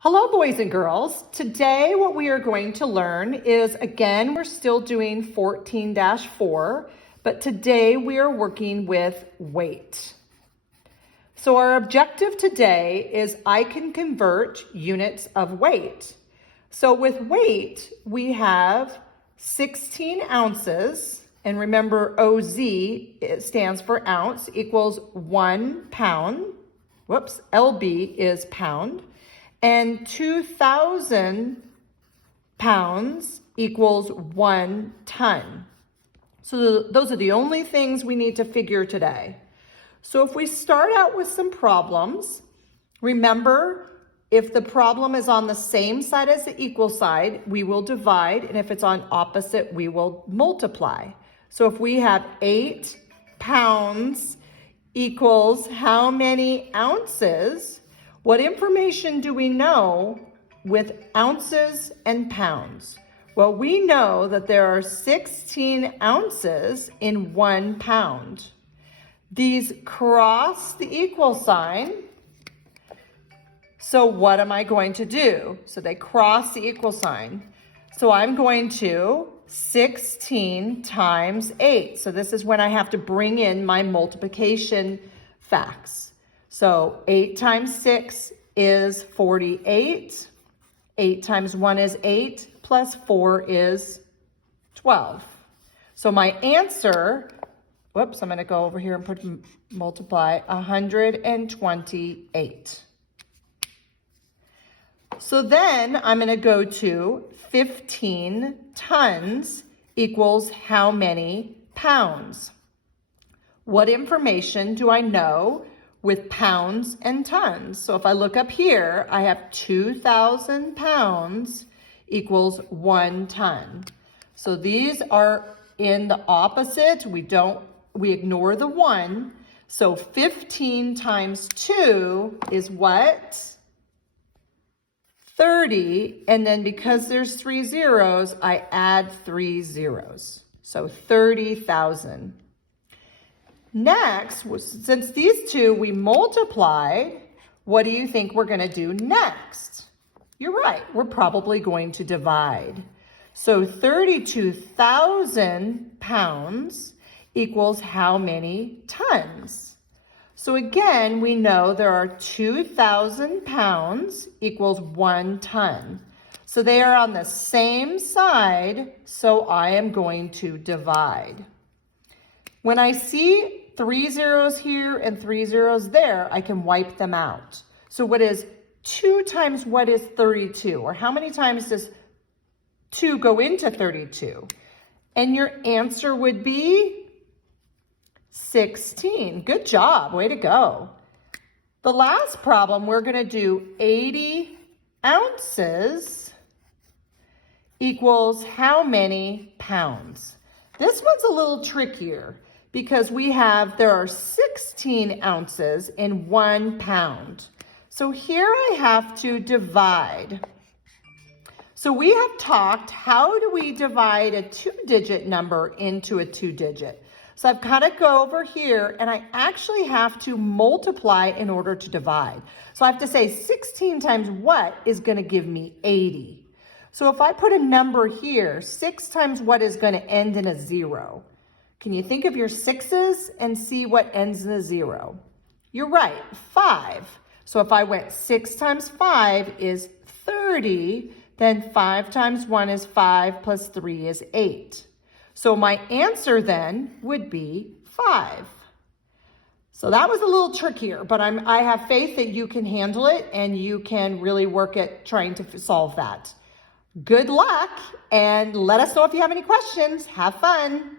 Hello, boys and girls. Today, what we are going to learn is, again, we're still doing 14-4, but today we are working with weight. So our objective today is I can convert units of weight. So with weight, we have 16 ounces, and remember OZ, it stands for ounce, equals 1 pound. Whoops, LB is pound. And 2,000 pounds equals 1 ton. So those are the only things we need to figure today. So if we start out with some problems, remember, if the problem is on the same side as the equal side, we will divide, and if it's on opposite, we will multiply. So if we have 8 pounds equals how many ounces? What information do we know with ounces and pounds? Well, we know that there are 16 ounces in 1 pound. These cross the equal sign. So what am I going to do? So they cross the equal sign. So I'm going to 16 times 8. So this is when I have to bring in my multiplication facts. So 8 times 6 is 48. 8 times 1 is 8, plus 4 is 12. So my answer, whoops, I'm going to go over here and put multiply 128. So then I'm going to go to 15 tons equals how many pounds? What information do I know with pounds and tons? So if I look up here, I have 2,000 pounds equals 1 ton. So these are in the opposite. We ignore the 1. So 15 times 2 is what? 30. And then because there's 3 zeros, I add 3 zeros. So 30,000. Next, since these two we multiplied, what do you think we're going to do next? You're right, we're probably going to divide. So 32,000 pounds equals how many tons? So again, we know there are 2,000 pounds equals 1 ton. So they are on the same side, so I am going to divide. When I see 3 zeros here and 3 zeros there, I can wipe them out. So what is 2 times what is 32? Or how many times does 2 go into 32? And your answer would be 16. Good job. Way to go. The last problem, we're going to do 80 ounces equals how many pounds? This one's a little trickier because there are 16 ounces in 1 pound. So here I have to divide. So we have talked, how do we divide a 2-digit number into a 2-digit? So I've got to go over here and I actually have to multiply in order to divide. So I have to say 16 times what is going to give me 80. So if I put a number here, 6 times what is going to end in a 0? Can you think of your 6s and see what ends in a 0? You're right, 5. So if I went 6 times 5 is 30, then 5 times 1 is 5 plus 3 is 8. So my answer then would be 5. So that was a little trickier, but I have faith that you can handle it and you can really work at trying to solve that. Good luck, and let us know if you have any questions. Have fun.